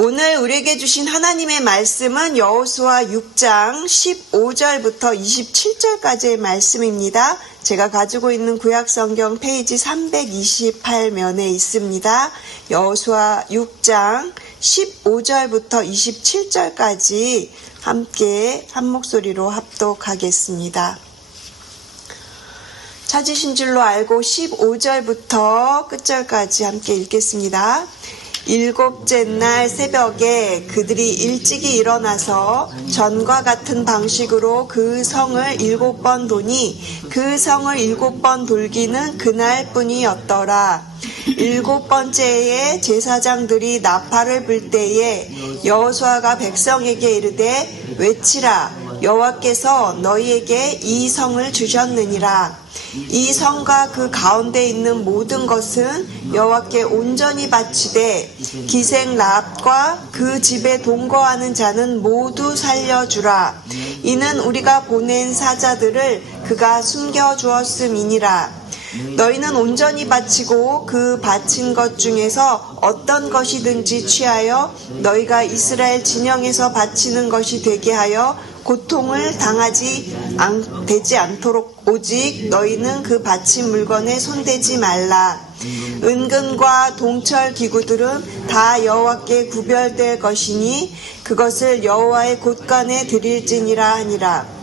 오늘 우리에게 주신 하나님의 말씀은 여호수아 6장 15절부터 27절까지의 말씀입니다. 제가 가지고 있는 구약성경 페이지 328면에 있습니다. 여호수아 6장 15절부터 27절까지 함께 한 목소리로 합독하겠습니다. 찾으신 줄로 알고 15절부터 끝절까지 함께 읽겠습니다. 일곱째 날 새벽에 그들이 일찍이 일어나서 전과 같은 방식으로 그 성을 7번 도니 그 성을 7번 돌기는 그날뿐이었더라. 7번째에 제사장들이 나팔을 불 때에 여호수아가 백성에게 이르되 외치라 여호와께서 너희에게 이 성을 주셨느니라. 이 성과 그 가운데 있는 모든 것은 여호와께 온전히 바치되 기생 라합과 그 집에 동거하는 자는 모두 살려주라. 이는 우리가 보낸 사자들을 그가 숨겨주었음이니라. 너희는 온전히 바치고 그 바친 것 중에서 어떤 것이든지 취하여 너희가 이스라엘 진영에서 바치는 것이 되게 하여 고통을 되지 않도록 오직 너희는 그 바친 물건에 손대지 말라. 은금과 동철 기구들은 다 여호와께 구별될 것이니 그것을 여호와의 곳간에 드릴지니라 하니라.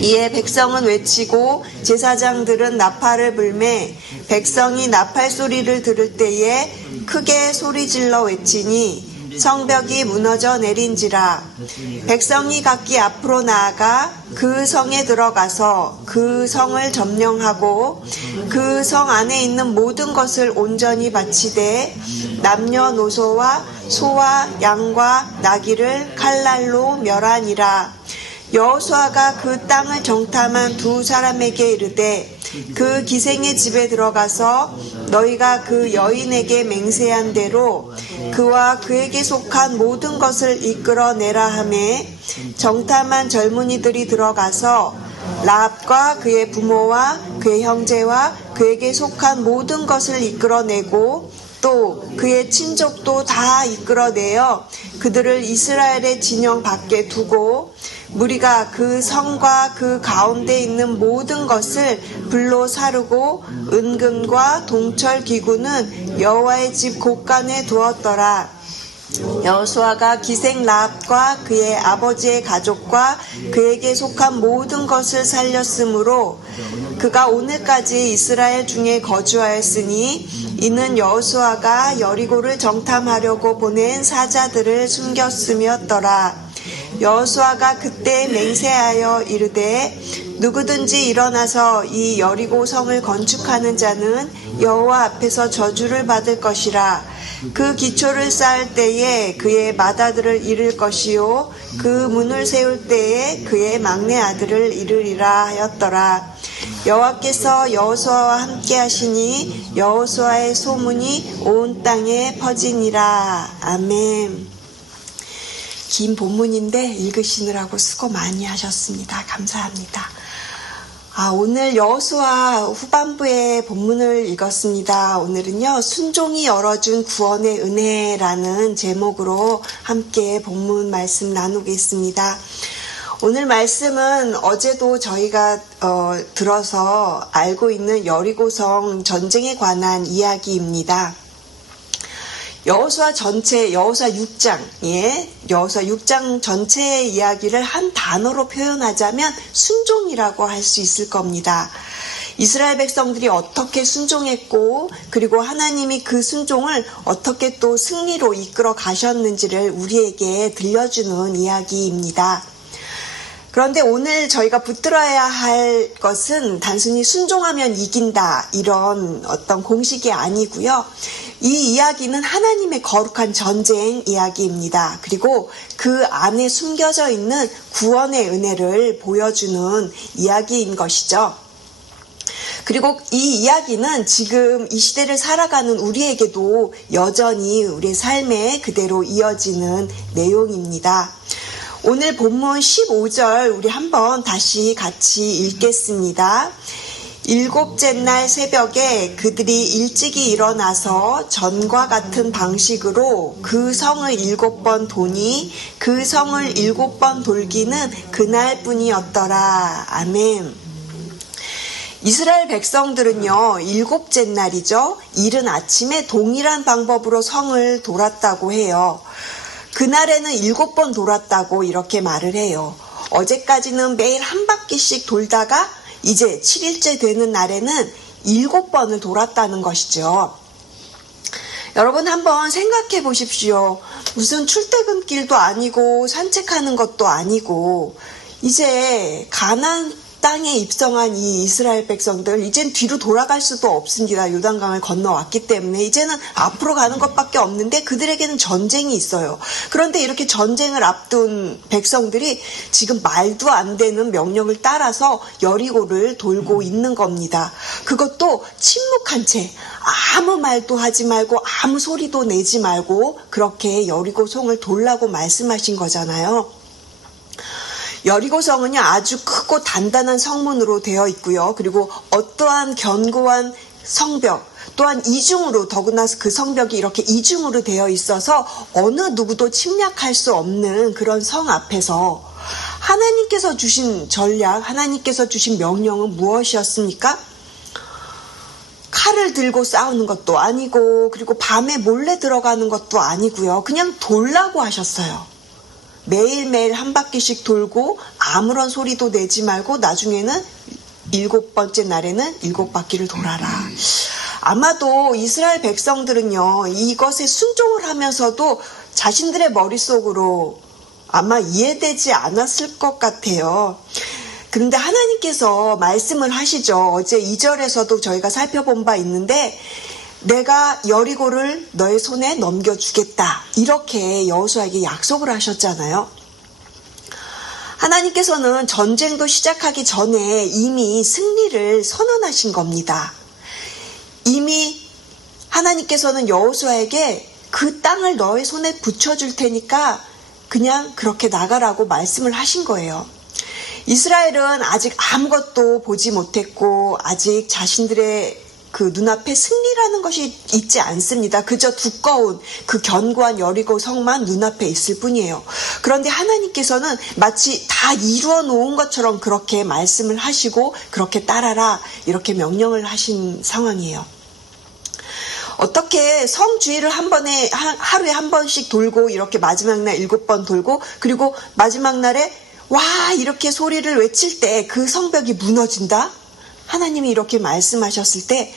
이에 백성은 외치고 제사장들은 나팔을 불매 백성이 나팔 소리를 들을 때에 크게 소리질러 외치니 성벽이 무너져 내린지라. 백성이 각기 앞으로 나아가 그 성에 들어가서 그 성을 점령하고 그 성 안에 있는 모든 것을 온전히 바치되 남녀노소와 소와 양과 나귀를 칼날로 멸하니라. 여호수아가 그 땅을 정탐한 두 사람에게 이르되 그 기생의 집에 들어가서 너희가 그 여인에게 맹세한 대로 그와 그에게 속한 모든 것을 이끌어내라 하매 정탐한 젊은이들이 들어가서 라합과 그의 부모와 그의 형제와 그에게 속한 모든 것을 이끌어내고 또 그의 친족도 다 이끌어내어 그들을 이스라엘의 진영 밖에 두고 무리가 그 성과 그 가운데 있는 모든 것을 불로 사르고 은금과 동철 기구는 여호와의 집 곳간에 두었더라. 여호수아가 기생 라합과 그의 아버지의 가족과 그에게 속한 모든 것을 살렸으므로 그가 오늘까지 이스라엘 중에 거주하였으니 이는 여호수아가 여리고를 정탐하려고 보낸 사자들을 숨겼음이었더라. 여호수아가 그때 맹세하여 이르되 누구든지 일어나서 이 여리고 성을 건축하는 자는 여호와 앞에서 저주를 받을 것이라. 그 기초를 쌓을 때에 그의 맏아들을 잃을 것이요 그 문을 세울 때에 그의 막내 아들을 잃으리라 하였더라. 여호와께서 여호수아와 함께 하시니 여호수아의 소문이 온 땅에 퍼지니라. 아멘. 긴 본문인데 읽으시느라고 수고 많이 하셨습니다. 감사합니다. 오늘 여호수아 후반부의 본문을 읽었습니다. 오늘은요, 순종이 열어준 구원의 은혜라는 제목으로 함께 본문 말씀 나누겠습니다. 오늘 말씀은 어제도 저희가 들어서 알고 있는 여리고성 전쟁에 관한 이야기입니다. 여호수아 6장, 여호수아 6장 전체의 이야기를 한 단어로 표현하자면 순종이라고 할 수 있을 겁니다. 이스라엘 백성들이 어떻게 순종했고, 그리고 하나님이 그 순종을 어떻게 또 승리로 이끌어 가셨는지를 우리에게 들려주는 이야기입니다. 그런데 오늘 저희가 붙들어야 할 것은 단순히 순종하면 이긴다, 이런 어떤 공식이 아니고요. 이 이야기는 하나님의 거룩한 전쟁 이야기입니다. 그리고 그 안에 숨겨져 있는 구원의 은혜를 보여주는 이야기인 것이죠. 그리고 이 이야기는 지금 이 시대를 살아가는 우리에게도 여전히 우리의 삶에 그대로 이어지는 내용입니다. 오늘 본문 15절 우리 한번 다시 같이 읽겠습니다. 일곱째 날 새벽에 그들이 일찍이 일어나서 전과 같은 방식으로 그 성을 7번 도니 그 성을 7번 돌기는 그날뿐이었더라. 아멘. 이스라엘 백성들은요, 7째 날이죠. 이른 아침에 동일한 방법으로 성을 돌았다고 해요. 그날에는 7번 돌았다고 이렇게 말을 해요. 어제까지는 매일 한 바퀴씩 돌다가 이제 7일째 되는 날에는 7번을 돌았다는 것이죠. 여러분 한번 생각해 보십시오. 무슨 출퇴근길도 아니고 산책하는 것도 아니고 이제 가나안 땅에 입성한 이 이스라엘 백성들 이젠 뒤로 돌아갈 수도 없습니다. 요단강을 건너왔기 때문에 이제는 앞으로 가는 것밖에 없는데 그들에게는 전쟁이 있어요. 그런데 이렇게 전쟁을 앞둔 백성들이 지금 말도 안 되는 명령을 따라서 여리고를 돌고 있는 겁니다. 그것도 침묵한 채 아무 말도 하지 말고 아무 소리도 내지 말고 그렇게 여리고 성을 돌라고 말씀하신 거잖아요. 여리고성은요, 아주 크고 단단한 성문으로 되어 있고요. 그리고 어떠한 견고한 성벽, 또한 이중으로, 더구나 그 성벽이 이렇게 이중으로 되어 있어서 어느 누구도 침략할 수 없는 그런 성 앞에서 하나님께서 주신 전략, 하나님께서 주신 명령은 무엇이었습니까? 칼을 들고 싸우는 것도 아니고, 그리고 밤에 몰래 들어가는 것도 아니고요. 그냥 돌라고 하셨어요. 매일매일 한 바퀴씩 돌고 아무런 소리도 내지 말고 나중에는 7번째 날에는 7바퀴를 돌아라. 아마도 이스라엘 백성들은요, 이것에 순종을 하면서도 자신들의 머릿속으로 아마 이해되지 않았을 것 같아요. 그런데 하나님께서 말씀을 하시죠. 어제 2절에서도 저희가 살펴본 바 있는데 내가 여리고를 너의 손에 넘겨주겠다. 이렇게 여호수아에게 약속을 하셨잖아요. 하나님께서는 전쟁도 시작하기 전에 이미 승리를 선언하신 겁니다. 이미 하나님께서는 여호수아에게 그 땅을 너의 손에 붙여줄 테니까 그냥 그렇게 나가라고 말씀을 하신 거예요. 이스라엘은 아직 아무것도 보지 못했고 아직 자신들의 그 눈앞에 승리라는 것이 있지 않습니다. 그저 두꺼운 그 견고한 여리고 성만 눈앞에 있을 뿐이에요. 그런데 하나님께서는 마치 다 이루어 놓은 것처럼 그렇게 말씀을 하시고 그렇게 따라라 이렇게 명령을 하신 상황이에요. 어떻게 성 주위를 하루에 한 번씩 돌고 이렇게 마지막 날 7번 돌고 그리고 마지막 날에 와 이렇게 소리를 외칠 때 그 성벽이 무너진다? 하나님이 이렇게 말씀하셨을 때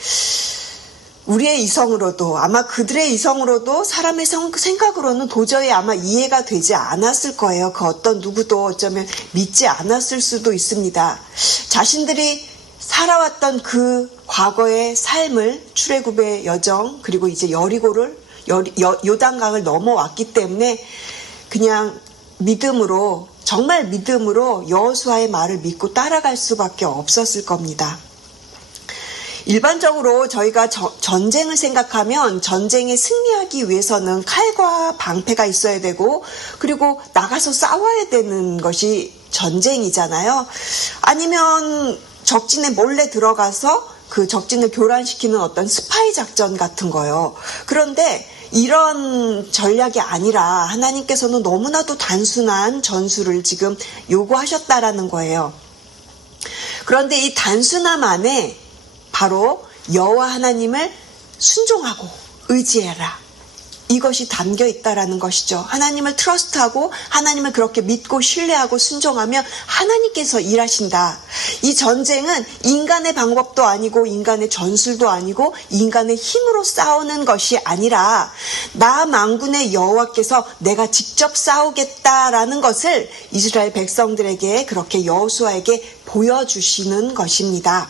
우리의 이성으로도 아마 그들의 이성으로도 사람의 생각으로는 도저히 아마 이해가 되지 않았을 거예요. 그 어떤 누구도 어쩌면 믿지 않았을 수도 있습니다. 자신들이 살아왔던 그 과거의 삶을 출애굽의 여정 그리고 이제 여리고를 요단강을 넘어왔기 때문에 그냥 믿음으로 정말 믿음으로 여호수아의 말을 믿고 따라갈 수밖에 없었을 겁니다. 일반적으로 저희가 전쟁을 생각하면 전쟁에 승리하기 위해서는 칼과 방패가 있어야 되고 그리고 나가서 싸워야 되는 것이 전쟁이잖아요. 아니면 적진에 몰래 들어가서 그 적진을 교란시키는 어떤 스파이 작전 같은 거요. 그런데 이런 전략이 아니라 하나님께서는 너무나도 단순한 전술을 지금 요구하셨다라는 거예요. 그런데 이 단순함 안에 바로 여호와 하나님을 순종하고 의지해라. 이것이 담겨 있다라는 것이죠. 하나님을 트러스트하고 하나님을 그렇게 믿고 신뢰하고 순종하면 하나님께서 일하신다. 이 전쟁은 인간의 방법도 아니고 인간의 전술도 아니고 인간의 힘으로 싸우는 것이 아니라 나 만군의 여호와께서 내가 직접 싸우겠다라는 것을 이스라엘 백성들에게 그렇게 여호수아에게 보여주시는 것입니다.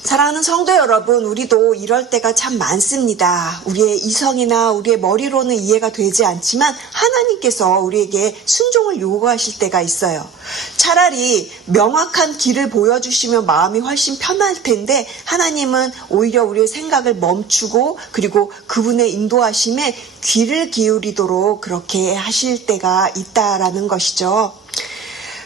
사랑하는 성도 여러분, 우리도 이럴 때가 참 많습니다. 우리의 이성이나 우리의 머리로는 이해가 되지 않지만 하나님께서 우리에게 순종을 요구하실 때가 있어요. 차라리 명확한 길을 보여주시면 마음이 훨씬 편할 텐데 하나님은 오히려 우리의 생각을 멈추고 그리고 그분의 인도하심에 귀를 기울이도록 그렇게 하실 때가 있다라는 것이죠.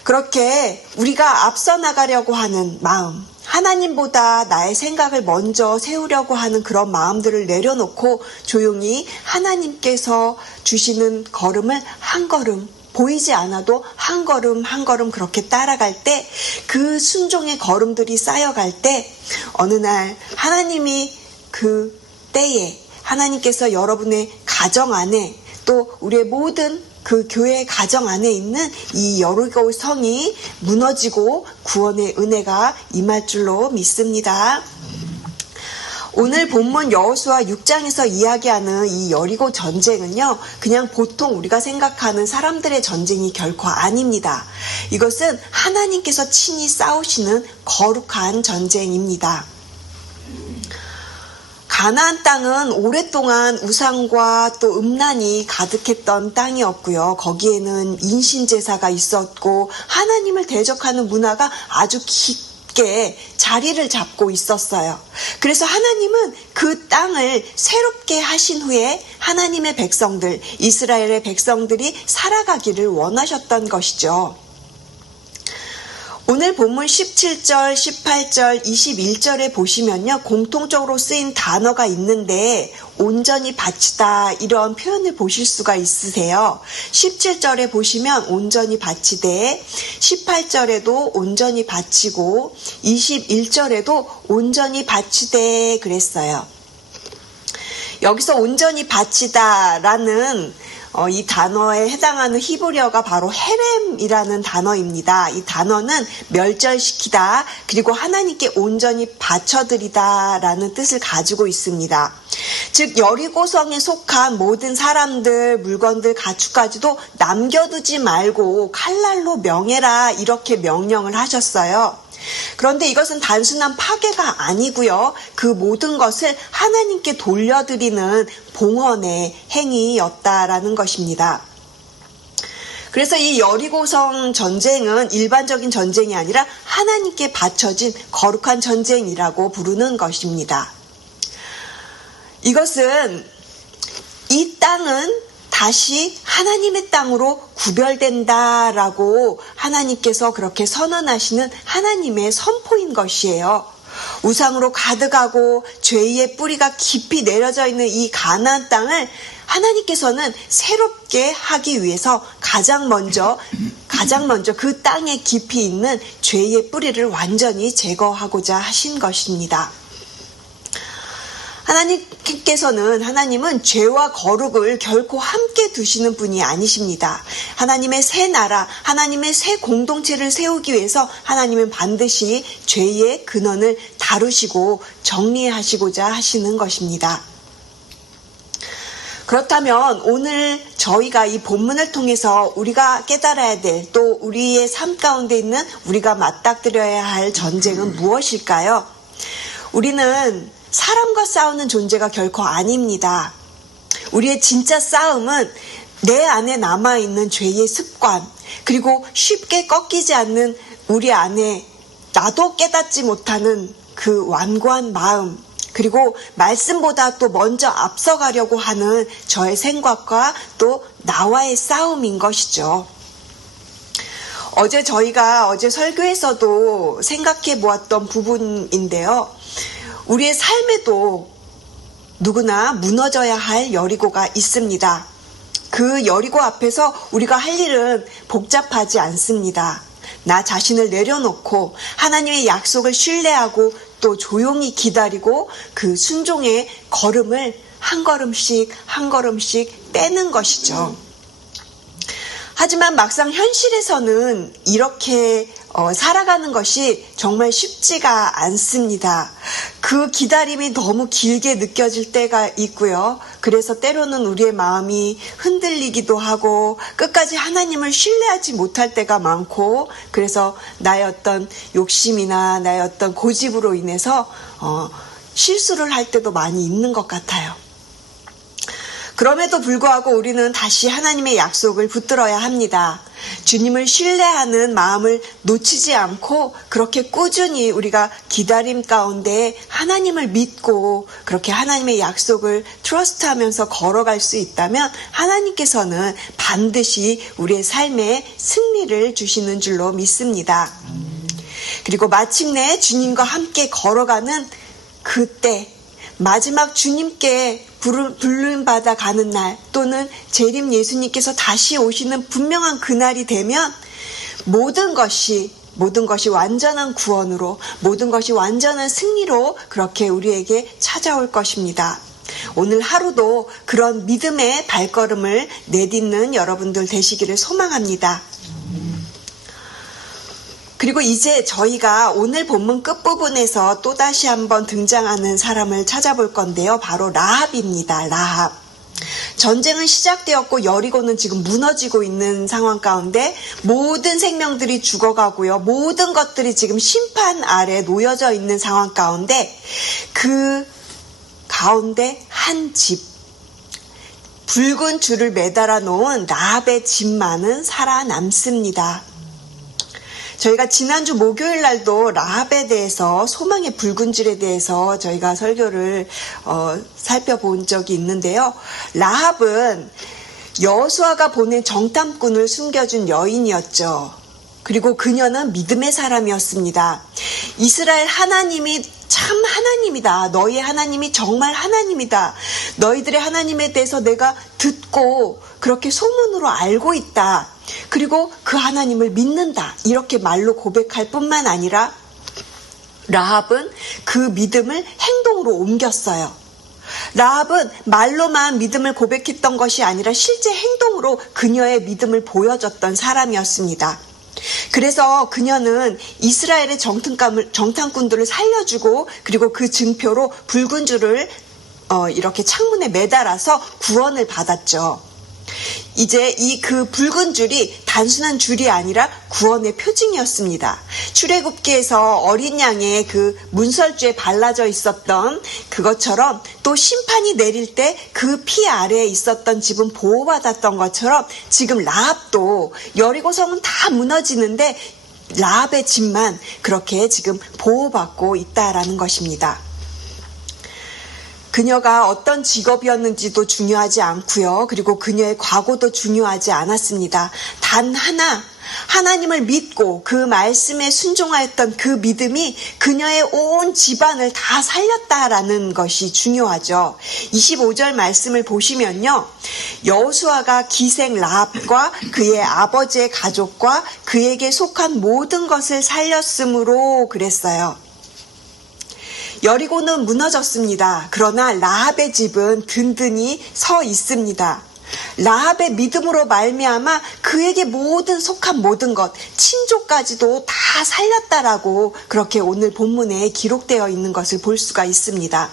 그렇게 우리가 앞서 나가려고 하는 마음, 하나님보다 나의 생각을 먼저 세우려고 하는 그런 마음들을 내려놓고 조용히 하나님께서 주시는 걸음을 한 걸음, 보이지 않아도 한 걸음 한 걸음 그렇게 따라갈 때, 그 순종의 걸음들이 쌓여갈 때 어느 날 하나님이 그 때에 하나님께서 여러분의 가정 안에, 또 우리의 모든 그 교회 가정 안에 있는 이 여리고 성이 무너지고 구원의 은혜가 임할 줄로 믿습니다. 오늘 본문 여호수아 6장에서 이야기하는 이 여리고 전쟁은요, 그냥 보통 우리가 생각하는 사람들의 전쟁이 결코 아닙니다. 이것은 하나님께서 친히 싸우시는 거룩한 전쟁입니다. 가나안 땅은 오랫동안 우상과 또 음란이 가득했던 땅이었고요. 거기에는 인신제사가 있었고 하나님을 대적하는 문화가 아주 깊게 자리를 잡고 있었어요. 그래서 하나님은 그 땅을 새롭게 하신 후에 하나님의 백성들, 이스라엘의 백성들이 살아가기를 원하셨던 것이죠. 오늘 본문 17절, 18절, 21절에 보시면요, 공통적으로 쓰인 단어가 있는데 온전히 바치다, 이런 표현을 보실 수가 있으세요. 17절에 보시면 온전히 바치되, 18절에도 온전히 바치고 21절에도 온전히 바치되 그랬어요. 여기서 온전히 바치다라는 이 단어에 해당하는 히브리어가 바로 헤렘이라는 단어입니다. 이 단어는 멸절시키다, 그리고 하나님께 온전히 바쳐드리다 라는 뜻을 가지고 있습니다. 즉 여리고성에 속한 모든 사람들, 물건들, 가축까지도 남겨두지 말고 칼날로 명해라, 이렇게 명령을 하셨어요. 그런데 이것은 단순한 파괴가 아니고요, 그 모든 것을 하나님께 돌려드리는 봉헌의 행위였다라는 것입니다. 그래서 이 여리고성 전쟁은 일반적인 전쟁이 아니라 하나님께 바쳐진 거룩한 전쟁이라고 부르는 것입니다. 이것은 이 땅은 다시 하나님의 땅으로 구별된다라고 하나님께서 그렇게 선언하시는 하나님의 선포인 것이에요. 우상으로 가득하고 죄의 뿌리가 깊이 내려져 있는 이 가나안 땅을 하나님께서는 새롭게 하기 위해서 가장 먼저 그 땅에 깊이 있는 죄의 뿌리를 완전히 제거하고자 하신 것입니다. 하나님은 죄와 거룩을 결코 함께 두시는 분이 아니십니다. 하나님의 새 나라, 하나님의 새 공동체를 세우기 위해서 하나님은 반드시 죄의 근원을 다루시고 정리하시고자 하시는 것입니다. 그렇다면 오늘 저희가 이 본문을 통해서 우리가 깨달아야 될, 또 우리의 삶 가운데 있는 우리가 맞닥뜨려야 할 전쟁은 무엇일까요? 우리는 사람과 싸우는 존재가 결코 아닙니다. 우리의 진짜 싸움은 내 안에 남아있는 죄의 습관, 그리고 쉽게 꺾이지 않는 우리 안에 나도 깨닫지 못하는 그 완고한 마음, 그리고 말씀보다 또 먼저 앞서가려고 하는 저의 생각과 또 나와의 싸움인 것이죠. 어제 설교에서도 생각해 보았던 부분인데요. 우리의 삶에도 누구나 무너져야 할 여리고가 있습니다. 그 여리고 앞에서 우리가 할 일은 복잡하지 않습니다. 나 자신을 내려놓고 하나님의 약속을 신뢰하고 또 조용히 기다리고 그 순종의 걸음을 한 걸음씩 한 걸음씩 떼는 것이죠. 하지만 막상 현실에서는 이렇게 살아가는 것이 정말 쉽지가 않습니다. 그 기다림이 너무 길게 느껴질 때가 있고요. 그래서 때로는 우리의 마음이 흔들리기도 하고 끝까지 하나님을 신뢰하지 못할 때가 많고, 그래서 나의 어떤 욕심이나 나의 어떤 고집으로 인해서 실수를 할 때도 많이 있는 것 같아요. 그럼에도 불구하고 우리는 다시 하나님의 약속을 붙들어야 합니다. 주님을 신뢰하는 마음을 놓치지 않고 그렇게 꾸준히 우리가 기다림 가운데 하나님을 믿고 그렇게 하나님의 약속을 트러스트하면서 걸어갈 수 있다면 하나님께서는 반드시 우리의 삶에 승리를 주시는 줄로 믿습니다. 그리고 마침내 주님과 함께 걸어가는 그때, 마지막 주님께 부름받아 가는 날, 또는 재림 예수님께서 다시 오시는 분명한 그날이 되면 모든 것이 완전한 구원으로, 모든 것이 완전한 승리로 그렇게 우리에게 찾아올 것입니다. 오늘 하루도 그런 믿음의 발걸음을 내딛는 여러분들 되시기를 소망합니다. 그리고 이제 저희가 오늘 본문 끝부분에서 또다시 한번 등장하는 사람을 찾아볼 건데요. 바로 라합입니다. 라합. 전쟁은 시작되었고 여리고는 지금 무너지고 있는 상황 가운데 모든 생명들이 죽어가고요. 모든 것들이 지금 심판 아래 놓여져 있는 상황 가운데 그 가운데 한 집, 붉은 줄을 매달아 놓은 라합의 집만은 살아남습니다. 저희가 지난주 목요일 날도 라합에 대해서, 소망의 붉은 줄에 대해서 저희가 설교를 살펴본 적이 있는데요. 라합은 여호수아가 보낸 정탐꾼을 숨겨준 여인이었죠. 그리고 그녀는 믿음의 사람이었습니다. 이스라엘 하나님이 참 하나님이다. 너희의 하나님이 정말 하나님이다. 너희들의 하나님에 대해서 내가 듣고 그렇게 소문으로 알고 있다. 그리고 그 하나님을 믿는다. 이렇게 말로 고백할 뿐만 아니라 라합은 그 믿음을 행동으로 옮겼어요. 라합은 말로만 믿음을 고백했던 것이 아니라 실제 행동으로 그녀의 믿음을 보여줬던 사람이었습니다. 그래서 그녀는 이스라엘의 정탐꾼들을 살려주고, 그리고 그 증표로 붉은 줄을 이렇게 창문에 매달아서 구원을 받았죠. 이제 이 그 붉은 줄이 단순한 줄이 아니라 구원의 표징이었습니다. 출애굽기에서 어린 양의 그 문설주에 발라져 있었던 그것처럼, 또 심판이 내릴 때 그 피 아래에 있었던 집은 보호받았던 것처럼, 지금 라합도 여리고 성은 다 무너지는데 라합의 집만 그렇게 지금 보호받고 있다라는 것입니다. 그녀가 어떤 직업이었는지도 중요하지 않고요. 그리고 그녀의 과거도 중요하지 않았습니다. 단 하나, 하나님을 믿고 그 말씀에 순종하였던 그 믿음이 그녀의 온 집안을 다 살렸다라는 것이 중요하죠. 25절 말씀을 보시면요. 여호수아가 기생 라합과 그의 아버지의 가족과 그에게 속한 모든 것을 살렸으므로 그랬어요. 여리고는 무너졌습니다. 그러나 라합의 집은 든든히 서 있습니다. 라합의 믿음으로 말미암아 그에게 속한 모든 것, 친족까지도 다 살렸다라고 그렇게 오늘 본문에 기록되어 있는 것을 볼 수가 있습니다.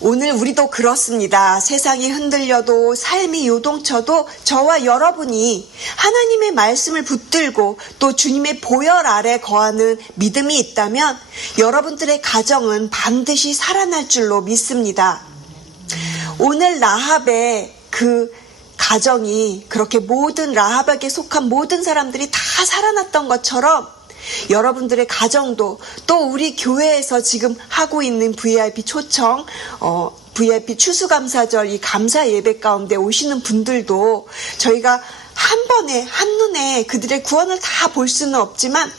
오늘 우리도 그렇습니다. 세상이 흔들려도, 삶이 요동쳐도 저와 여러분이 하나님의 말씀을 붙들고 또 주님의 보혈 아래 거하는 믿음이 있다면 여러분들의 가정은 반드시 살아날 줄로 믿습니다. 오늘 라합의 그 가정이 그렇게 모든 라합에게 속한 모든 사람들이 다 살아났던 것처럼 여러분들의 가정도, 또 우리 교회에서 지금 하고 있는 VIP 초청, VIP 추수감사절 이 감사 예배 가운데 오시는 분들도 저희가 한 번에 한눈에 그들의 구원을 다 볼 수는 없지만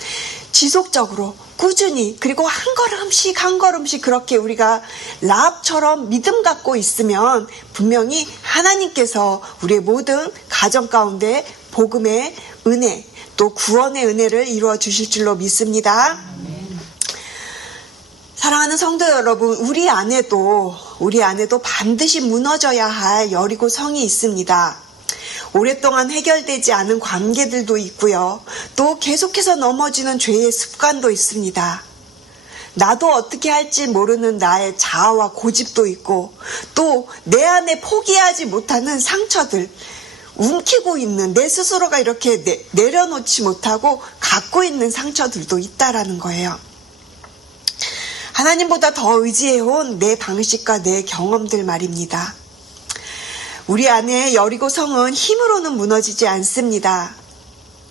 지속적으로 꾸준히, 그리고 한 걸음씩 그렇게 우리가 라합처럼 믿음 갖고 있으면 분명히 하나님께서 우리의 모든 가정 가운데 복음의 은혜, 또 구원의 은혜를 이루어 주실 줄로 믿습니다. 사랑하는 성도 여러분, 우리 안에도 반드시 무너져야 할 여리고 성이 있습니다. 오랫동안 해결되지 않은 관계들도 있고요. 또 계속해서 넘어지는 죄의 습관도 있습니다. 나도 어떻게 할지 모르는 나의 자아와 고집도 있고, 또 내 안에 포기하지 못하는 상처들, 움키고 있는 내 스스로가 이렇게 내려놓지 못하고 갖고 있는 상처들도 있다라는 거예요. 하나님보다 더 의지해온 내 방식과 내 경험들 말입니다. 우리 안에 여리고 성은 힘으로는 무너지지 않습니다.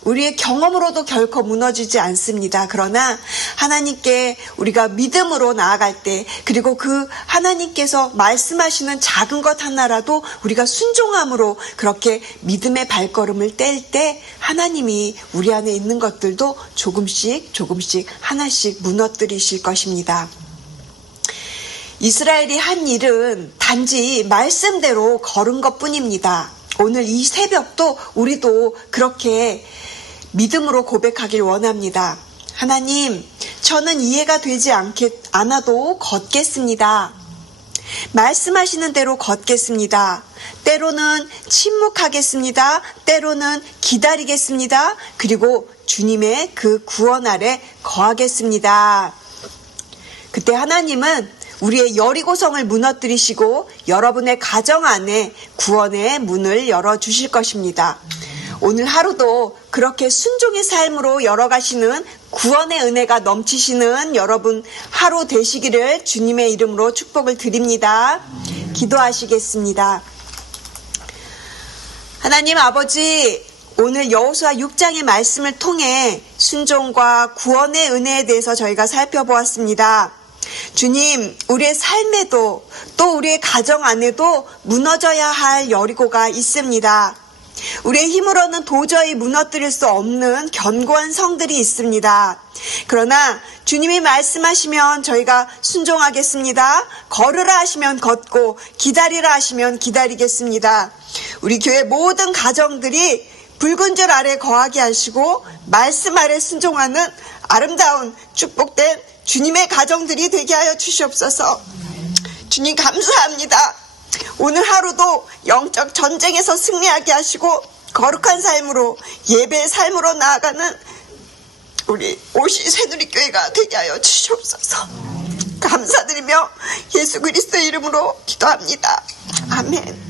우리의 경험으로도 결코 무너지지 않습니다. 그러나 하나님께 우리가 믿음으로 나아갈 때, 그리고 그 하나님께서 말씀하시는 작은 것 하나라도 우리가 순종함으로 그렇게 믿음의 발걸음을 뗄 때 하나님이 우리 안에 있는 것들도 조금씩 하나씩 무너뜨리실 것입니다. 이스라엘이 한 일은 단지 말씀대로 걸은 것뿐입니다. 오늘 이 새벽도 우리도 그렇게 믿음으로 고백하길 원합니다. 하나님, 저는 이해가 되지 않아도 걷겠습니다. 말씀하시는 대로 걷겠습니다. 때로는 침묵하겠습니다. 때로는 기다리겠습니다. 그리고 주님의 그 구원 아래 거하겠습니다. 그때 하나님은 우리의 여리고성을 무너뜨리시고 여러분의 가정 안에 구원의 문을 열어주실 것입니다. 오늘 하루도 그렇게 순종의 삶으로 열어가시는 구원의 은혜가 넘치시는 여러분 하루 되시기를 주님의 이름으로 축복을 드립니다. 기도하시겠습니다. 하나님 아버지, 오늘 여호수아 6장의 말씀을 통해 순종과 구원의 은혜에 대해서 저희가 살펴보았습니다. 주님, 우리의 삶에도 또 우리의 가정 안에도 무너져야 할 여리고가 있습니다. 우리의 힘으로는 도저히 무너뜨릴 수 없는 견고한 성들이 있습니다. 그러나 주님이 말씀하시면 저희가 순종하겠습니다. 걸으라 하시면 걷고 기다리라 하시면 기다리겠습니다. 우리 교회 모든 가정들이 붉은 줄 아래 거하게 하시고 말씀 아래 순종하는 아름다운 축복된 주님의 가정들이 되게 하여 주시옵소서. 주님 감사합니다. 오늘 하루도 영적 전쟁에서 승리하게 하시고 거룩한 삶으로 예배의 삶으로 나아가는 우리 오시 새누리교회가 되게 하여 주시옵소서. 감사드리며 예수 그리스도의 이름으로 기도합니다. 아멘.